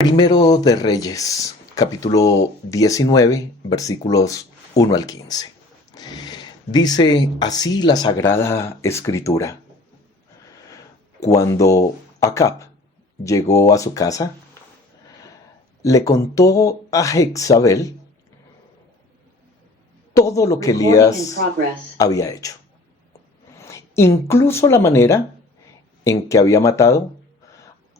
Primero de Reyes, capítulo 19, versículos 1 al 15. Dice así la Sagrada Escritura: Cuando Acab llegó a su casa, le contó a Jezabel todo lo que Elías había hecho, incluso la manera en que había matado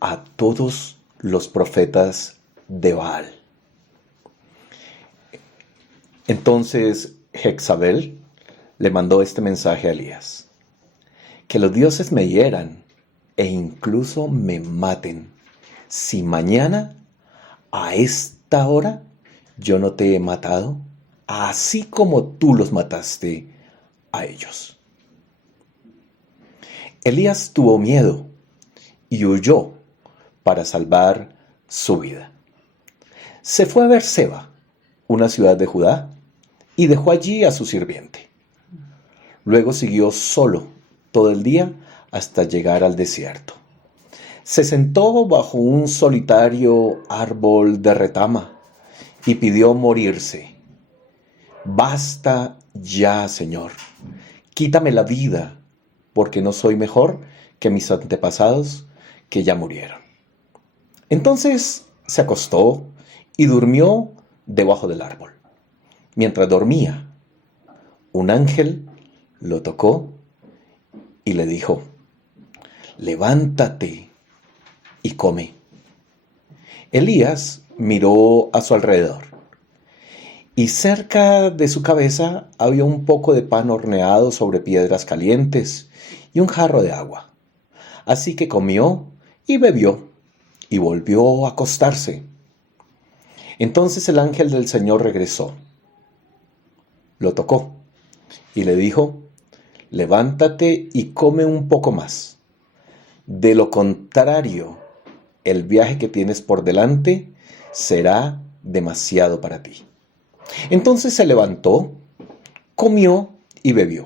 a todos los profetas de Baal. Entonces Jezabel le mandó este mensaje a Elías: que los dioses me hieran e incluso me maten, si mañana a esta hora yo no te he matado, así como tú los mataste a ellos. Elías tuvo miedo y huyó para salvar su vida. Se fue a Beerseba, una ciudad de Judá, y dejó allí a su sirviente. Luego siguió solo todo el día hasta llegar al desierto. Se sentó bajo un solitario árbol de retama y pidió morirse. Basta ya, Señor, quítame la vida, porque no soy mejor que mis antepasados que ya murieron. Entonces se acostó y durmió debajo del árbol. Mientras dormía, un ángel lo tocó y le dijo: levántate y come. Elías miró a su alrededor, y cerca de su cabeza había un poco de pan horneado sobre piedras calientes y un jarro de agua. Así que comió y bebió y volvió a acostarse. Entonces el ángel del Señor regresó, lo tocó y le dijo: levántate y come un poco más. De lo contrario, el viaje que tienes por delante será demasiado para ti. Entonces se levantó, comió y bebió.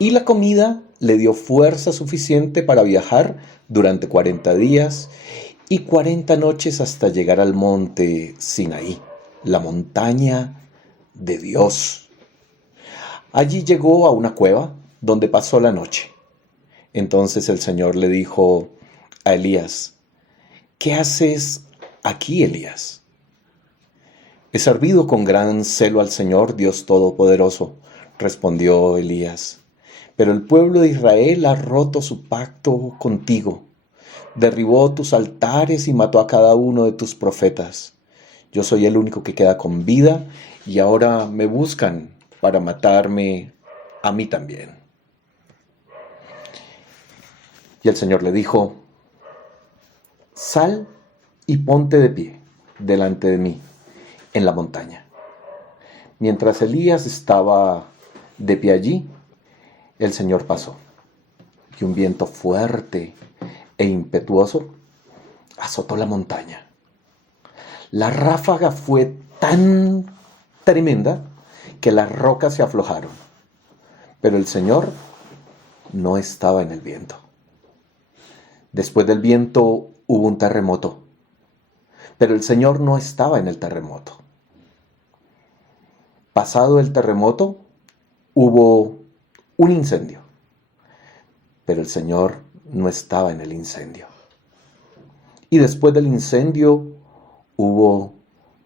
Y la comida le dio fuerza suficiente para viajar durante 40 días y 40 noches hasta llegar al monte Sinaí, la montaña de Dios. Allí llegó a una cueva donde pasó la noche. Entonces el Señor le dijo a Elías: ¿qué haces aquí, Elías? He servido con gran celo al Señor, Dios Todopoderoso, respondió Elías. Pero el pueblo de Israel ha roto su pacto contigo. Derribó tus altares y mató a cada uno de tus profetas. Yo soy el único que queda con vida y ahora me buscan para matarme a mí también. Y el Señor le dijo: sal y ponte de pie delante de mí en la montaña. Mientras Elías estaba de pie allí, el Señor pasó, y un viento fuerte e impetuoso azotó la montaña. La ráfaga fue tan tremenda que las rocas se aflojaron, pero el Señor no estaba en el viento. Después del viento hubo un terremoto, pero el Señor no estaba en el terremoto. Pasado el terremoto, hubo un incendio, pero el Señor no estaba en el incendio. Y después del incendio hubo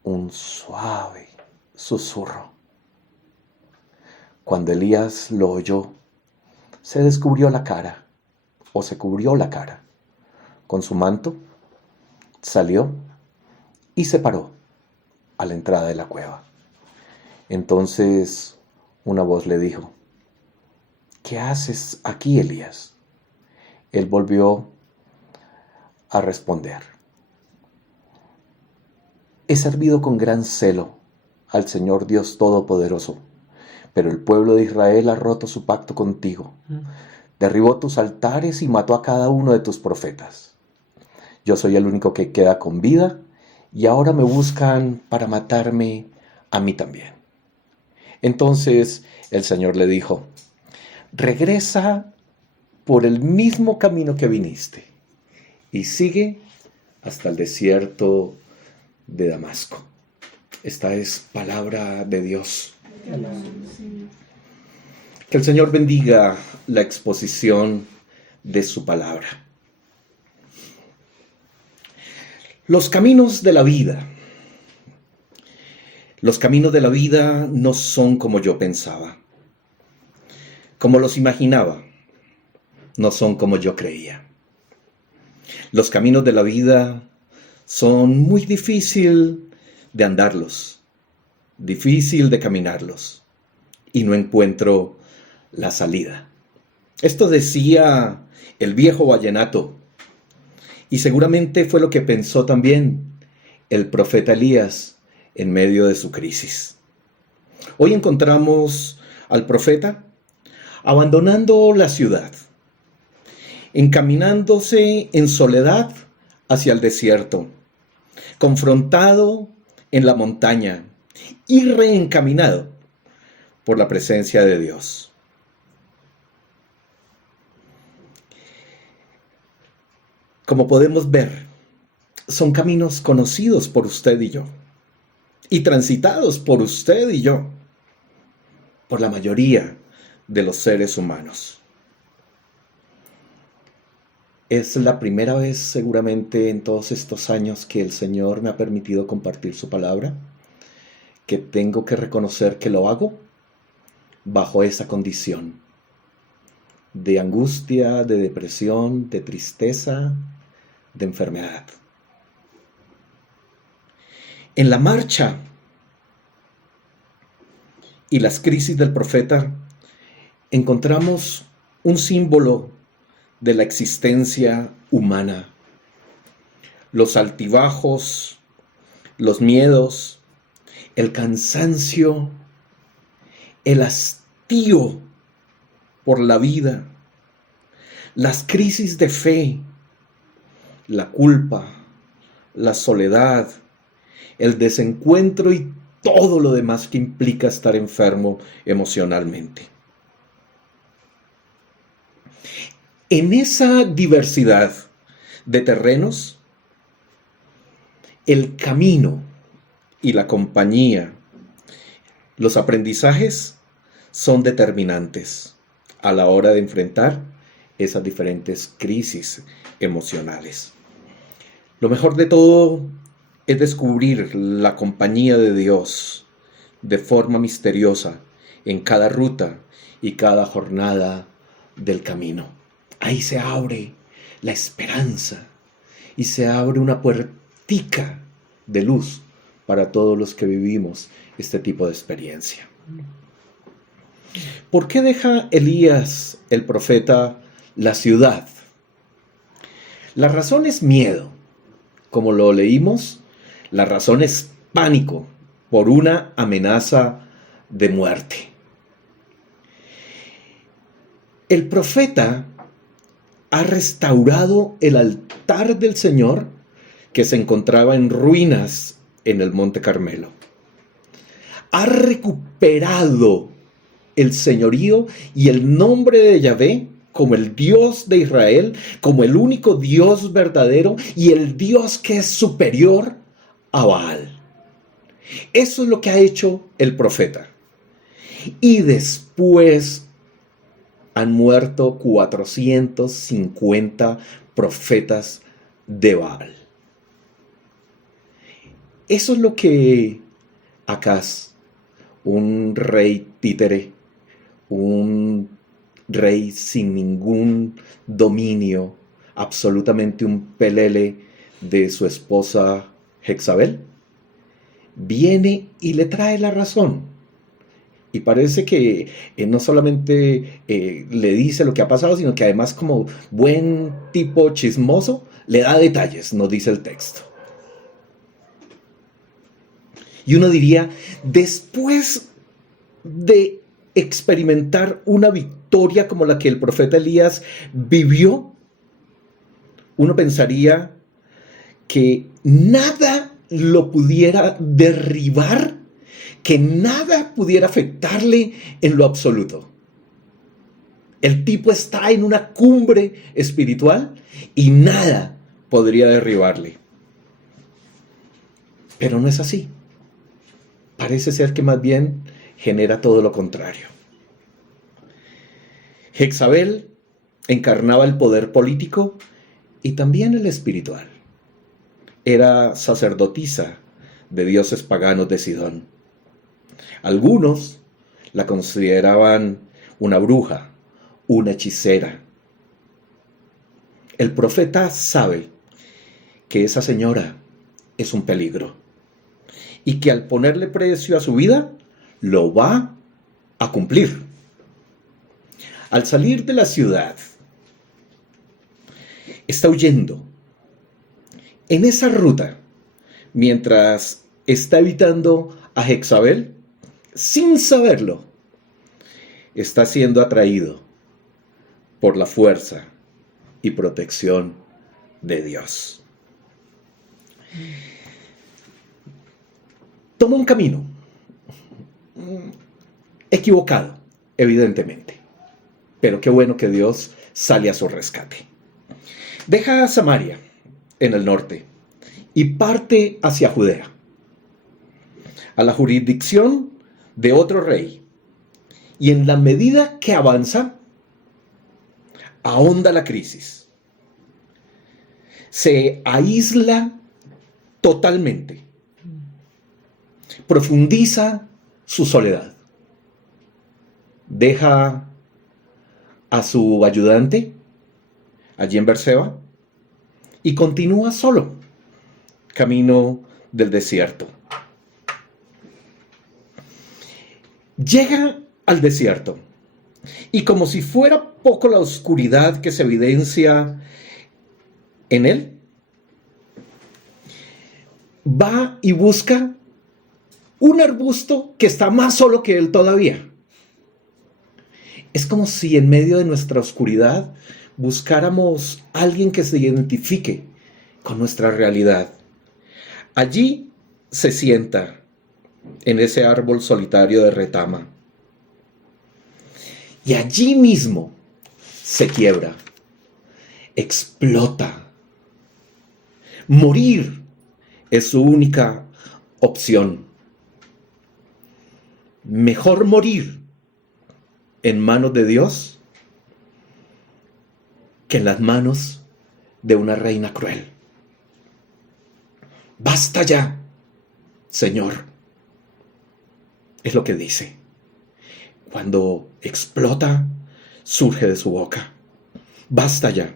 un suave susurro. Cuando Elías lo oyó, se cubrió la cara con su manto, salió y se paró a la entrada de la cueva. Entonces una voz le dijo: ¿qué haces aquí, Elías? Él volvió a responder: he servido con gran celo al Señor Dios Todopoderoso, pero el pueblo de Israel ha roto su pacto contigo. Derribó tus altares y mató a cada uno de tus profetas. Yo soy el único que queda con vida y ahora me buscan para matarme a mí también. Entonces el Señor le dijo: regresa por el mismo camino que viniste y sigue hasta el desierto de Damasco. Esta es palabra de Dios. Que el Señor bendiga la exposición de su palabra. Los caminos de la vida. Los caminos de la vida no son como yo pensaba, como los imaginaba, no son como yo creía. Los caminos de la vida son muy difícil de andarlos, difícil de caminarlos, y no encuentro la salida. Esto decía el viejo vallenato, y seguramente fue lo que pensó también el profeta Elías en medio de su crisis. Hoy encontramos al profeta abandonando la ciudad, encaminándose en soledad hacia el desierto, confrontado en la montaña y reencaminado por la presencia de Dios. Como podemos ver, son caminos conocidos por usted y yo, y transitados por usted y yo, por la mayoría de los seres humanos. Es la primera vez seguramente en todos estos años que el Señor me ha permitido compartir su palabra, que tengo que reconocer que lo hago bajo esa condición de angustia, de depresión, de tristeza, de enfermedad. En la marcha y las crisis del profeta encontramos un símbolo de la existencia humana. Los altibajos, los miedos, el cansancio, el hastío por la vida, las crisis de fe, la culpa, la soledad, el desencuentro y todo lo demás que implica estar enfermo emocionalmente. En esa diversidad de terrenos, el camino y la compañía, los aprendizajes son determinantes a la hora de enfrentar esas diferentes crisis emocionales. Lo mejor de todo es descubrir la compañía de Dios de forma misteriosa en cada ruta y cada jornada del camino. Ahí se abre la esperanza y se abre una puertica de luz para todos los que vivimos este tipo de experiencia. ¿Por qué deja Elías, el profeta, la ciudad? La razón es miedo, como lo leímos. La razón es pánico por una amenaza de muerte. El profeta ha restaurado el altar del Señor que se encontraba en ruinas en el Monte Carmelo. Ha recuperado el señorío y el nombre de Yahvé como el Dios de Israel, como el único Dios verdadero y el Dios que es superior a Baal. Eso es lo que ha hecho el profeta. Y después han muerto 450 profetas de Baal. Eso es lo que Acaz, un rey títere, un rey sin ningún dominio, absolutamente un pelele de su esposa Jezabel, viene y le trae la razón. Y parece que no solamente le dice lo que ha pasado, sino que además, como buen tipo chismoso, le da detalles, nos dice el texto. Y uno diría, después de experimentar una victoria como la que el profeta Elías vivió, uno pensaría que nada lo pudiera derribar, que nada pudiera afectarle en lo absoluto. El tipo está en una cumbre espiritual y nada podría derribarle. Pero no es así. Parece ser que más bien genera todo lo contrario. Jezabel encarnaba el poder político y también el espiritual. Era sacerdotisa de dioses paganos de Sidón. Algunos la consideraban una bruja, una hechicera. El profeta sabe que esa señora es un peligro y que al ponerle precio a su vida, lo va a cumplir. Al salir de la ciudad, está huyendo. En esa ruta, mientras está evitando a Jezabel, sin saberlo, está siendo atraído por la fuerza y protección de Dios. Toma un camino equivocado, evidentemente, pero qué bueno que Dios sale a su rescate. Deja a Samaria en el norte y parte hacia Judea, a la jurisdicción de otro rey, y en la medida que avanza, ahonda la crisis, se aísla totalmente, profundiza su soledad, deja a su ayudante allí en Berseba y continúa solo, camino del desierto. Llega al desierto y, como si fuera poco la oscuridad que se evidencia en él, va y busca un arbusto que está más solo que él todavía. Es como si en medio de nuestra oscuridad buscáramos a alguien que se identifique con nuestra realidad. Allí se sienta en ese árbol solitario de retama. Y allí mismo se quiebra, explota. Morir es su única opción. Mejor morir en manos de Dios que en las manos de una reina cruel. Basta ya, Señor, es lo que dice. Cuando explota, surge de su boca. Basta ya.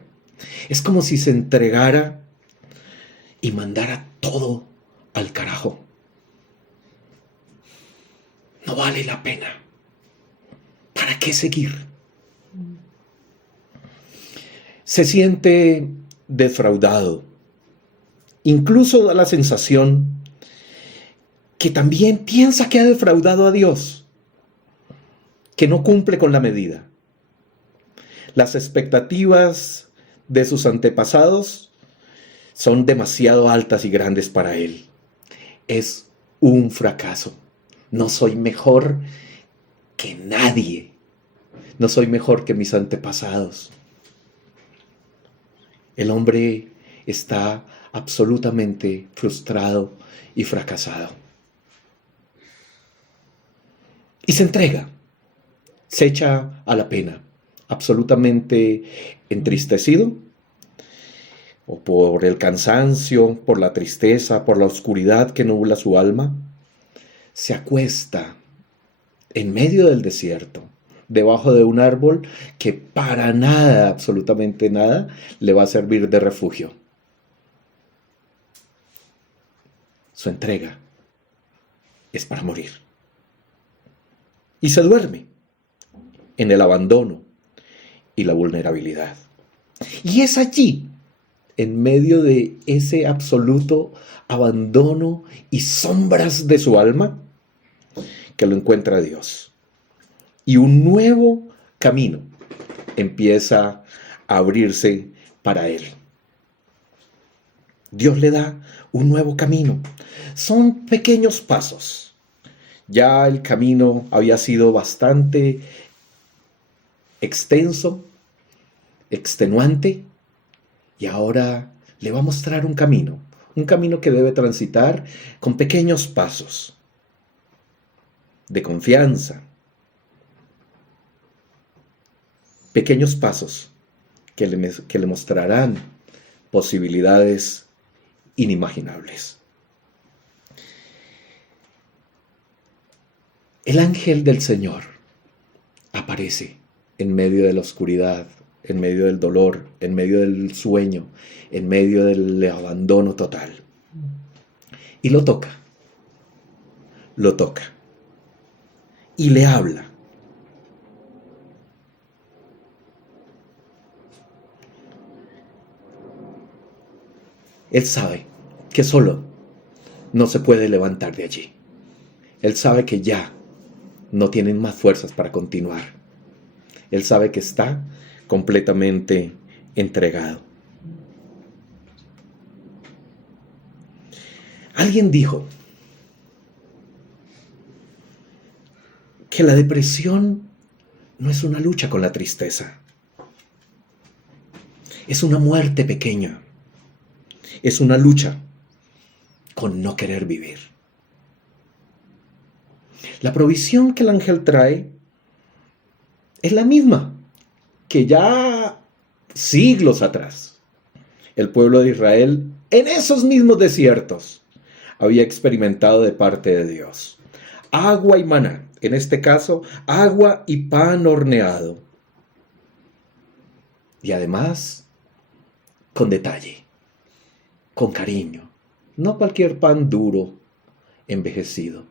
Es como si se entregara y mandara todo al carajo. No vale la pena. ¿Para qué seguir? Se siente defraudado. Incluso da la sensación que también piensa que ha defraudado a Dios, que no cumple con la medida. Las expectativas de sus antepasados son demasiado altas y grandes para él. Es un fracaso. No soy mejor que nadie. No soy mejor que mis antepasados. El hombre está absolutamente frustrado y fracasado. Y se entrega, se echa a la pena, absolutamente entristecido, o por el cansancio, por la tristeza, por la oscuridad que nubla su alma, se acuesta en medio del desierto, debajo de un árbol que para nada, absolutamente nada, le va a servir de refugio. Su entrega es para morir. Y se duerme en el abandono y la vulnerabilidad. Y es allí, en medio de ese absoluto abandono y sombras de su alma, que lo encuentra Dios. Y un nuevo camino empieza a abrirse para él. Dios le da un nuevo camino. Son pequeños pasos. Ya el camino había sido bastante extenso, extenuante, y ahora le va a mostrar un un camino que debe transitar con pequeños pasos de confianza, pequeños pasos que le mostrarán posibilidades inimaginables. El ángel del Señor aparece en medio de la oscuridad, en medio del dolor, en medio del sueño, en medio del abandono total. Y lo toca y le habla. Él sabe que solo no se puede levantar de allí. Él sabe que ya no tienen más fuerzas para continuar. Él sabe que está completamente entregado. Alguien dijo que la depresión no es una lucha con la tristeza. Es una muerte pequeña. Es una lucha con no querer vivir. La provisión que el ángel trae es la misma que ya siglos atrás el pueblo de Israel en esos mismos desiertos había experimentado de parte de Dios. Agua y maná, en este caso, agua y pan horneado. Y además, con detalle, con cariño, no cualquier pan duro, envejecido.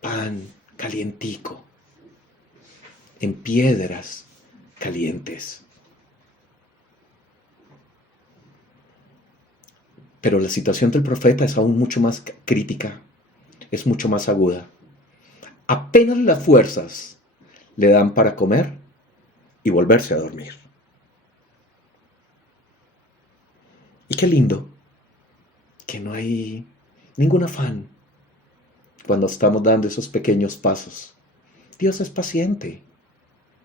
Pan calientico, en piedras calientes. Pero la situación del profeta es aún mucho más crítica, es mucho más aguda. Apenas las fuerzas le dan para comer y volverse a dormir. Y qué lindo que no hay ningún afán cuando estamos dando esos pequeños pasos. Dios es paciente,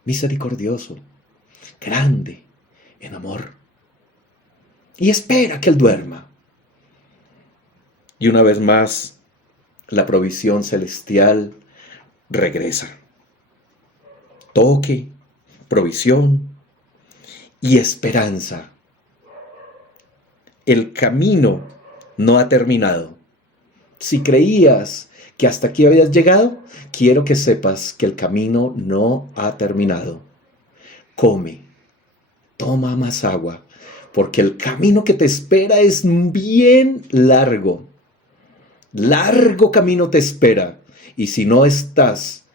misericordioso, grande en amor. Y espera que Él duerma. Y una vez más, la provisión celestial regresa. Toque, provisión y esperanza. El camino no ha terminado. Si creías que hasta aquí habías llegado, quiero que sepas que el camino no ha terminado. Come, toma más agua, porque el camino que te espera es bien largo. Largo camino te espera. Y si no estás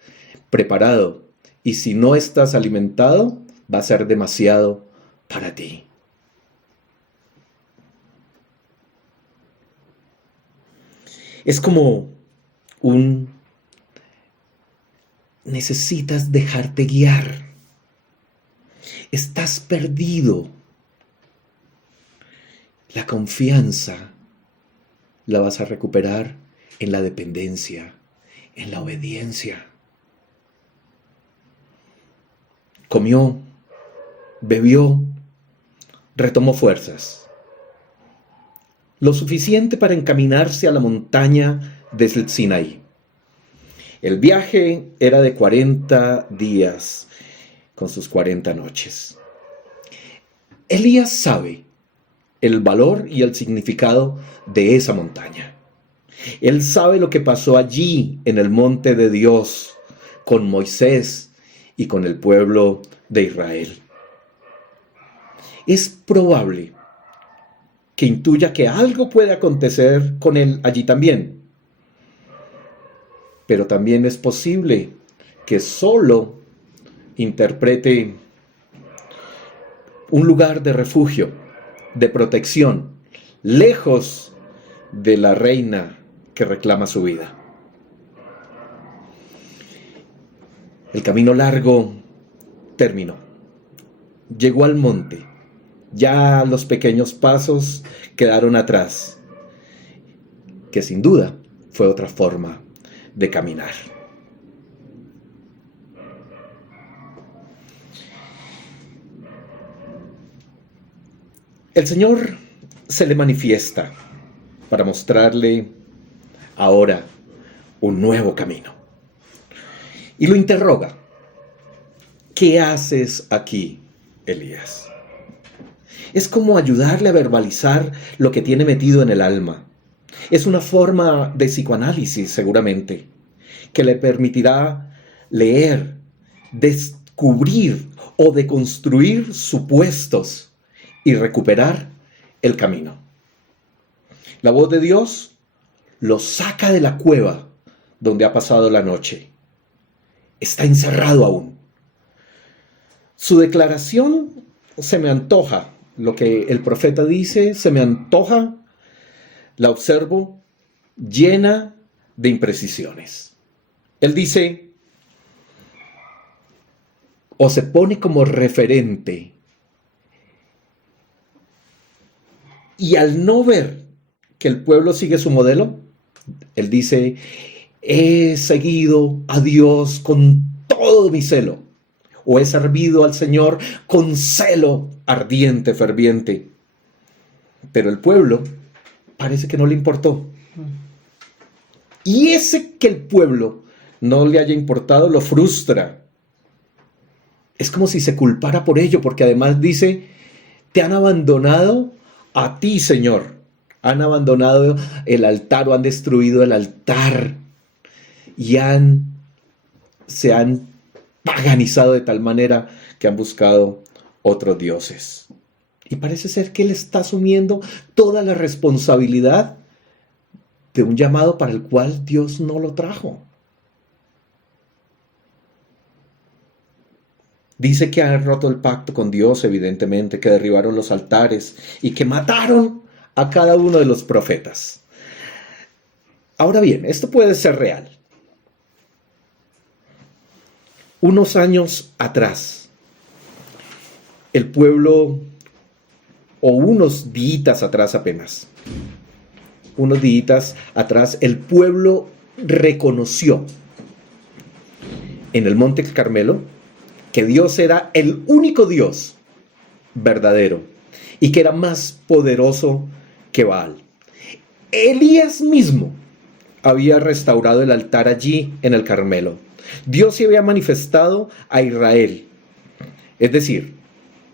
preparado y si no estás alimentado, va a ser demasiado para ti. Es como necesitas dejarte guiar. Estás perdido. La confianza la vas a recuperar en la dependencia, en la obediencia. Comió, bebió, retomó fuerzas. Lo suficiente para encaminarse a la montaña del Sinaí. El viaje era de 40 días con sus 40 noches. Elías sabe el valor y el significado de esa montaña. Él sabe lo que pasó allí en el monte de Dios con Moisés y con el pueblo de Israel. Es probable que intuya que algo puede acontecer con él allí también. Pero también es posible que solo interprete un lugar de refugio, de protección, lejos de la reina que reclama su vida. El camino largo terminó. Llegó al monte. Ya los pequeños pasos quedaron atrás, que sin duda fue otra forma de caminar. El Señor se le manifiesta para mostrarle ahora un nuevo camino. Y lo interroga: ¿qué haces aquí, Elías? Es como ayudarle a verbalizar lo que tiene metido en el alma. Es una forma de psicoanálisis, seguramente, que le permitirá leer, descubrir o deconstruir supuestos y recuperar el camino. La voz de Dios lo saca de la cueva donde ha pasado la noche. Está encerrado aún. Su declaración se me antoja. Lo que el profeta dice se me antoja. La observo llena de imprecisiones. Él dice, o se pone como referente, y al no ver que el pueblo sigue su modelo, él dice, he seguido a Dios con todo mi celo, o he servido al Señor con celo ardiente, ferviente. Pero el pueblo parece que no le importó. Y ese que el pueblo no le haya importado lo frustra. Es como si se culpara por ello, porque además dice, te han abandonado a ti, Señor. Han abandonado el altar o han destruido el altar y se han paganizado de tal manera que han buscado otros dioses. Y parece ser que él está asumiendo toda la responsabilidad de un llamado para el cual Dios no lo trajo. Dice que han roto el pacto con Dios, evidentemente, que derribaron los altares y que mataron a cada uno de los profetas. Ahora bien, esto puede ser real. Unos años atrás, el pueblo, o unos días atrás apenas, el pueblo reconoció en el Monte Carmelo que Dios era el único Dios verdadero y que era más poderoso que Baal. Elías mismo había restaurado el altar allí en el Carmelo. Dios se había manifestado a Israel. Es decir,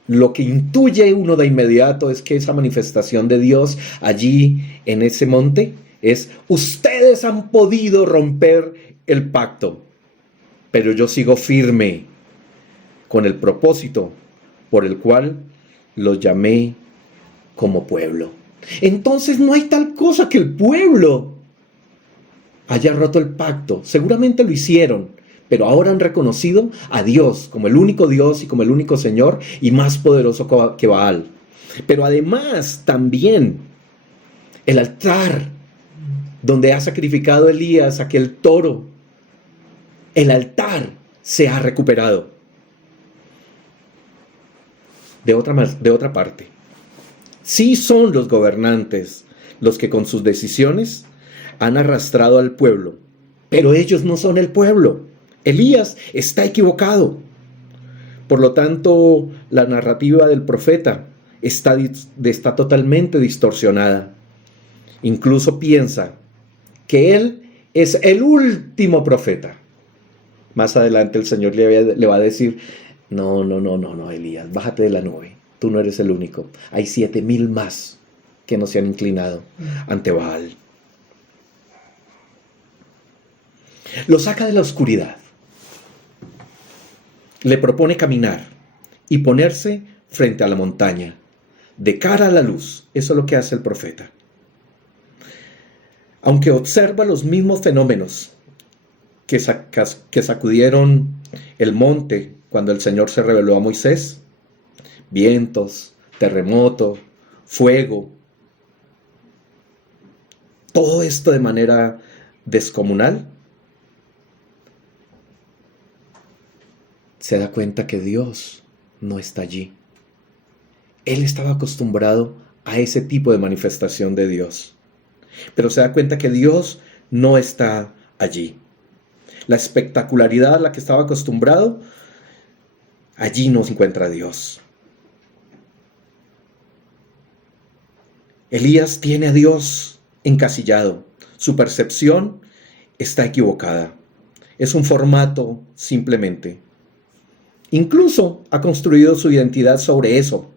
lo que intuye uno de inmediato es que esa manifestación de Dios allí en ese monte es: ustedes han podido romper el pacto, pero yo sigo firme con el propósito por el cual los llamé como pueblo. Entonces no hay tal cosa que el pueblo haya roto el pacto. Seguramente lo hicieron, pero ahora han reconocido a Dios como el único Dios y como el único Señor y más poderoso que Baal. Pero además también el altar donde ha sacrificado Elías aquel toro, el altar se ha recuperado. De otra parte, sí son los gobernantes los que con sus decisiones han arrastrado al pueblo, pero ellos no son el pueblo. Elías está equivocado. Por lo tanto, la narrativa del profeta está totalmente distorsionada. Incluso piensa que él es el último profeta. Más adelante el Señor le va a decir: no, Elías, bájate de la nube. Tú no eres el único. Hay 7,000 más que no se han inclinado ante Baal. Lo saca de la oscuridad. Le propone caminar y ponerse frente a la montaña, de cara a la luz. Eso es lo que hace el profeta. Aunque observa los mismos fenómenos que sacudieron el monte cuando el Señor se reveló a Moisés: vientos, terremoto, fuego, todo esto de manera descomunal, se da cuenta que Dios no está allí. Él estaba acostumbrado a ese tipo de manifestación de Dios, pero se da cuenta que Dios no está allí. La espectacularidad a la que estaba acostumbrado, allí no se encuentra Dios. Elías tiene a Dios encasillado. Su percepción está equivocada. Es un formato simplemente. Incluso ha construido su identidad sobre eso.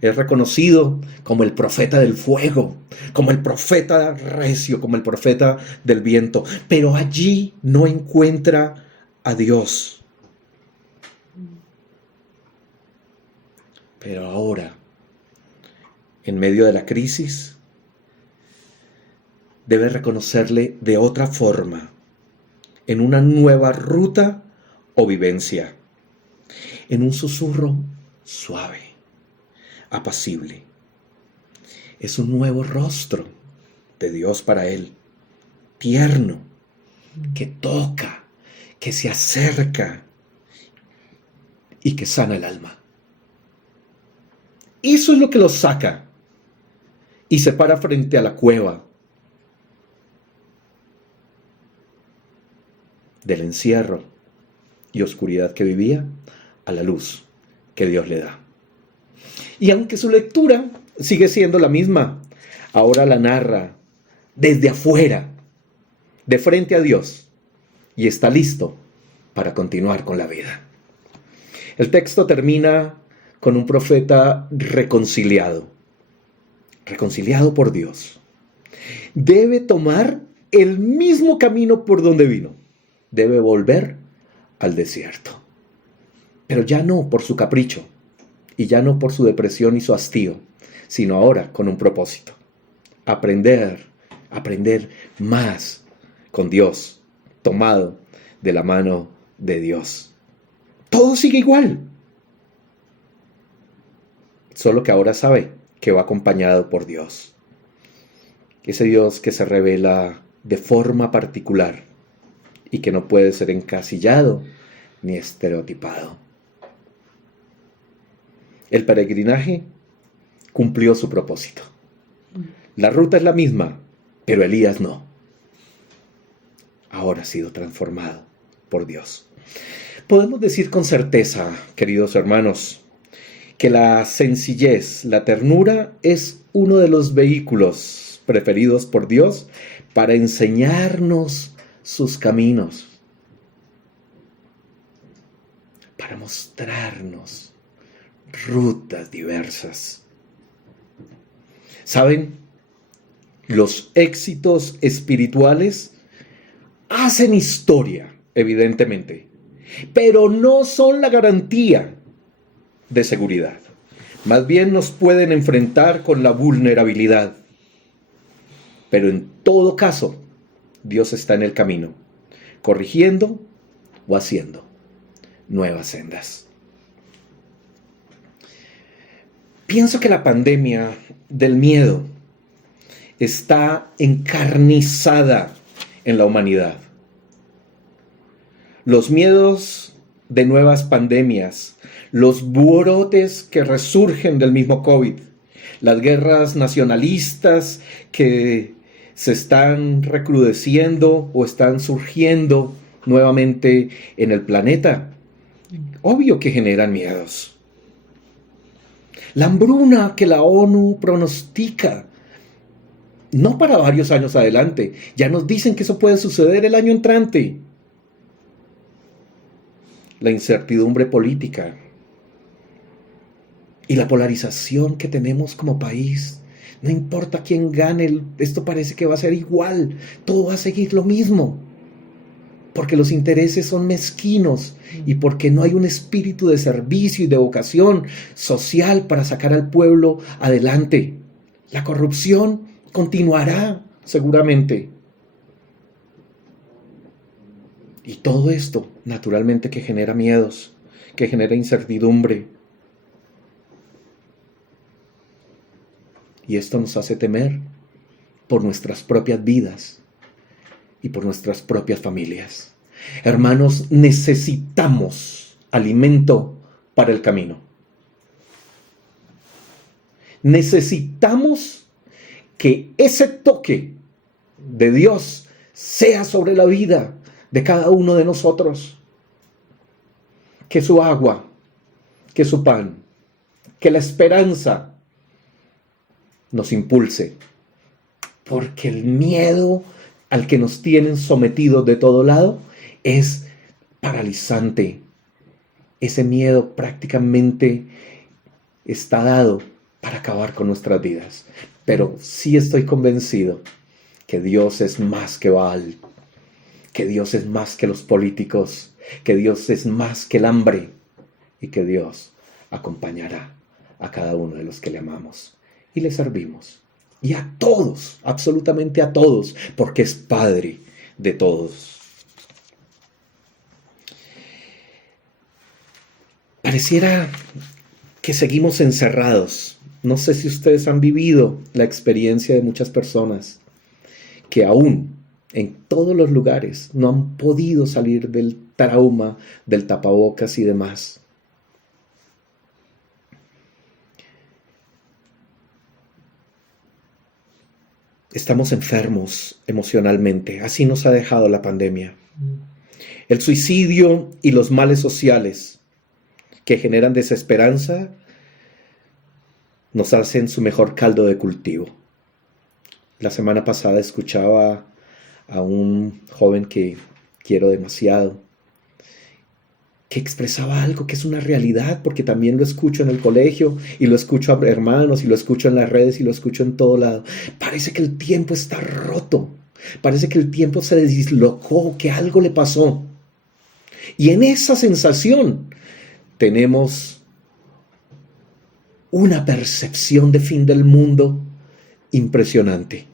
Es reconocido como el profeta del fuego, como el profeta recio, como el profeta del viento. Pero allí no encuentra a Dios. Pero ahora, en medio de la crisis, debe reconocerle de otra forma, en una nueva ruta o vivencia, en un susurro suave, apacible. Es un nuevo rostro de Dios para él, tierno, que toca, que se acerca y que sana el alma. Eso es lo que lo saca y se para frente a la cueva del encierro y oscuridad que vivía a la luz que Dios le da. Y aunque su lectura sigue siendo la misma, ahora la narra desde afuera, de frente a Dios, y está listo para continuar con la vida. El texto termina con un profeta reconciliado por Dios. Debe tomar el mismo camino por donde vino. Debe volver al desierto. Pero ya no por su capricho, y ya no por su depresión y su hastío, sino ahora con un propósito. Aprender más con Dios, tomado de la mano de Dios. Todo sigue igual. Solo que ahora sabe que va acompañado por Dios. Ese Dios que se revela de forma particular y que no puede ser encasillado ni estereotipado. El peregrinaje cumplió su propósito. La ruta es la misma, pero Elías no. Ahora ha sido transformado por Dios. Podemos decir con certeza, queridos hermanos, que la sencillez, la ternura es uno de los vehículos preferidos por Dios para enseñarnos sus caminos, para mostrarnos rutas diversas. ¿Saben? Los éxitos espirituales hacen historia, evidentemente, pero no son la garantía de seguridad. Más bien nos pueden enfrentar con la vulnerabilidad. Pero en todo caso, Dios está en el camino, corrigiendo o haciendo nuevas sendas. Pienso que la pandemia del miedo está encarnizada en la humanidad. Los miedos de nuevas pandemias, los brotes que resurgen del mismo COVID, las guerras nacionalistas que se están recrudeciendo o están surgiendo nuevamente en el planeta, obvio que generan miedos. La hambruna que la ONU pronostica, no para varios años adelante, ya nos dicen que eso puede suceder el año entrante. La incertidumbre política y la polarización que tenemos como país. No importa quién gane, esto parece que va a ser igual, todo va a seguir lo mismo. Porque los intereses son mezquinos y porque no hay un espíritu de servicio y de vocación social para sacar al pueblo adelante. La corrupción continuará seguramente. Y todo esto, naturalmente, que genera miedos, que genera incertidumbre. Y esto nos hace temer por nuestras propias vidas y por nuestras propias familias. Hermanos, necesitamos alimento para el camino. Necesitamos que ese toque de Dios sea sobre la vida de cada uno de nosotros. Que su agua, que su pan, que la esperanza nos impulse porque el miedo al que nos tienen sometidos de todo lado es paralizante. Ese miedo prácticamente está dado para acabar con nuestras vidas. Pero sí estoy convencido que Dios es más que Baal, que Dios es más que los políticos, que Dios es más que el hambre y que Dios acompañará a cada uno de los que le amamos y le servimos. Y a todos, absolutamente a todos, porque es Padre de todos. Pareciera que seguimos encerrados. No sé si ustedes han vivido la experiencia de muchas personas que aún en todos los lugares no han podido salir del trauma, del tapabocas y demás. Estamos enfermos emocionalmente. Así nos ha dejado la pandemia. El suicidio y los males sociales que generan desesperanza nos hacen su mejor caldo de cultivo. La semana pasada escuchaba a un joven que quiero demasiado, que expresaba algo que es una realidad, porque también lo escucho en el colegio, y lo escucho a hermanos, y lo escucho en las redes, y lo escucho en todo lado. Parece que el tiempo está roto, parece que el tiempo se dislocó, que algo le pasó. Y en esa sensación tenemos una percepción de fin del mundo impresionante.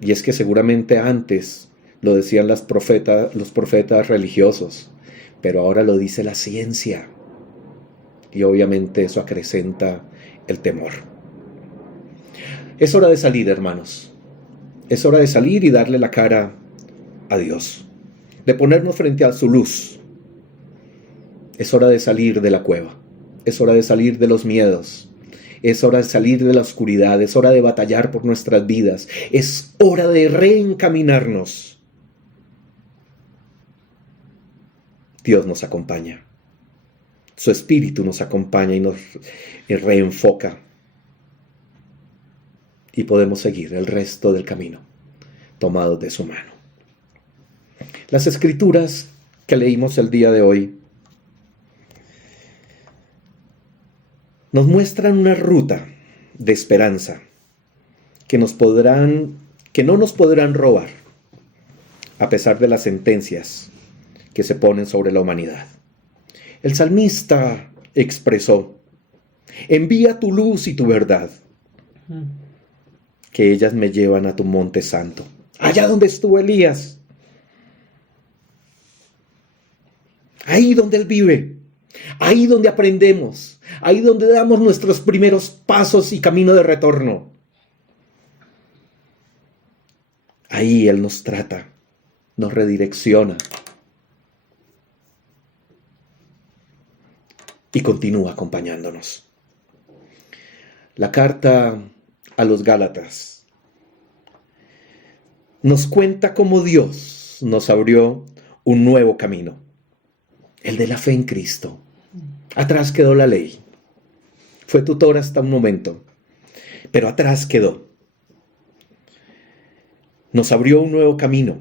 Y es que seguramente antes lo decían los profetas religiosos, pero ahora lo dice la ciencia. Y obviamente eso acrecenta el temor. Es hora de salir, hermanos. Es hora de salir y darle la cara a Dios, de ponernos frente a su luz. Es hora de salir de la cueva. Es hora de salir de los miedos. Es hora de salir de la oscuridad. Es hora de batallar por nuestras vidas. Es hora de reencaminarnos. Dios nos acompaña. Su Espíritu nos acompaña y nos reenfoca. Y podemos seguir el resto del camino tomados de su mano. Las escrituras que leímos el día de hoy nos muestran una ruta de esperanza que no nos podrán robar a pesar de las sentencias que se ponen sobre la humanidad. El salmista expresó: envía tu luz y tu verdad, que ellas me llevan a tu monte santo, allá donde estuvo Elías, ahí donde él vive, ahí donde aprendemos, ahí donde damos nuestros primeros pasos y camino de retorno. Ahí Él nos trata, nos redirecciona y continúa acompañándonos. La carta a los Gálatas nos cuenta cómo Dios nos abrió un nuevo camino, el de la fe en Cristo. Atrás quedó la ley. Fue tutor hasta un momento, pero atrás quedó. Nos abrió un nuevo camino.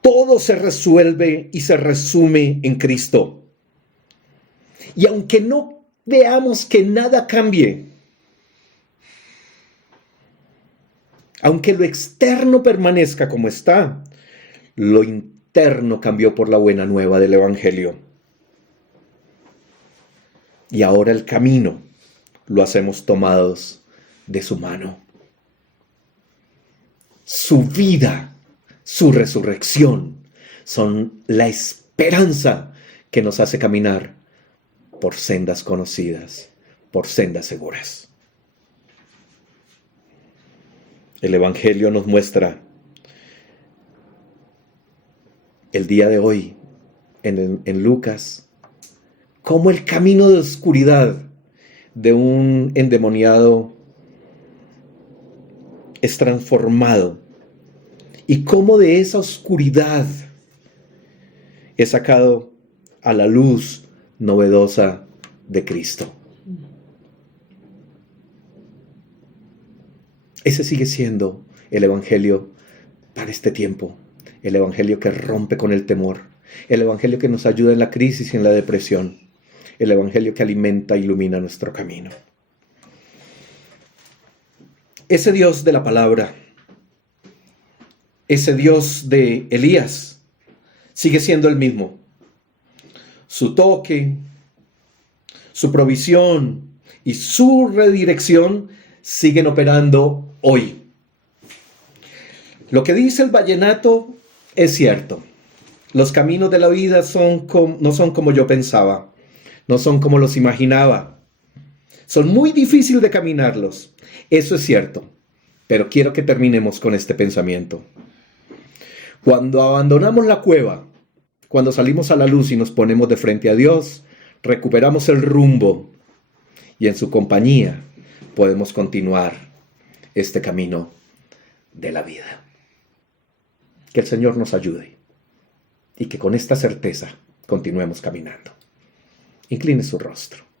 Todo se resuelve y se resume en Cristo. Y aunque no veamos que nada cambie, aunque lo externo permanezca como está, lo interno cambió por la buena nueva del Evangelio. Y ahora el camino lo hacemos tomados de su mano. Su vida, su resurrección son la esperanza que nos hace caminar por sendas conocidas, por sendas seguras. El Evangelio nos muestra el día de hoy en Lucas cómo el camino de oscuridad de un endemoniado es transformado y cómo de esa oscuridad es sacado a la luz novedosa de Cristo. Ese sigue siendo el Evangelio para este tiempo, el Evangelio que rompe con el temor, el Evangelio que nos ayuda en la crisis y en la depresión, el Evangelio que alimenta e ilumina nuestro camino. Ese Dios de la palabra, ese Dios de Elías, sigue siendo el mismo. Su toque, su provisión y su redirección siguen operando hoy. Lo que dice el vallenato es cierto. Los caminos de la vida no son como yo pensaba, no son como los imaginaba. Son muy difíciles de caminarlos. Eso es cierto. Pero quiero que terminemos con este pensamiento. Cuando abandonamos la cueva, cuando salimos a la luz y nos ponemos de frente a Dios, recuperamos el rumbo y en su compañía podemos continuar este camino de la vida. Que el Señor nos ayude y que con esta certeza continuemos caminando. Incline su rostro.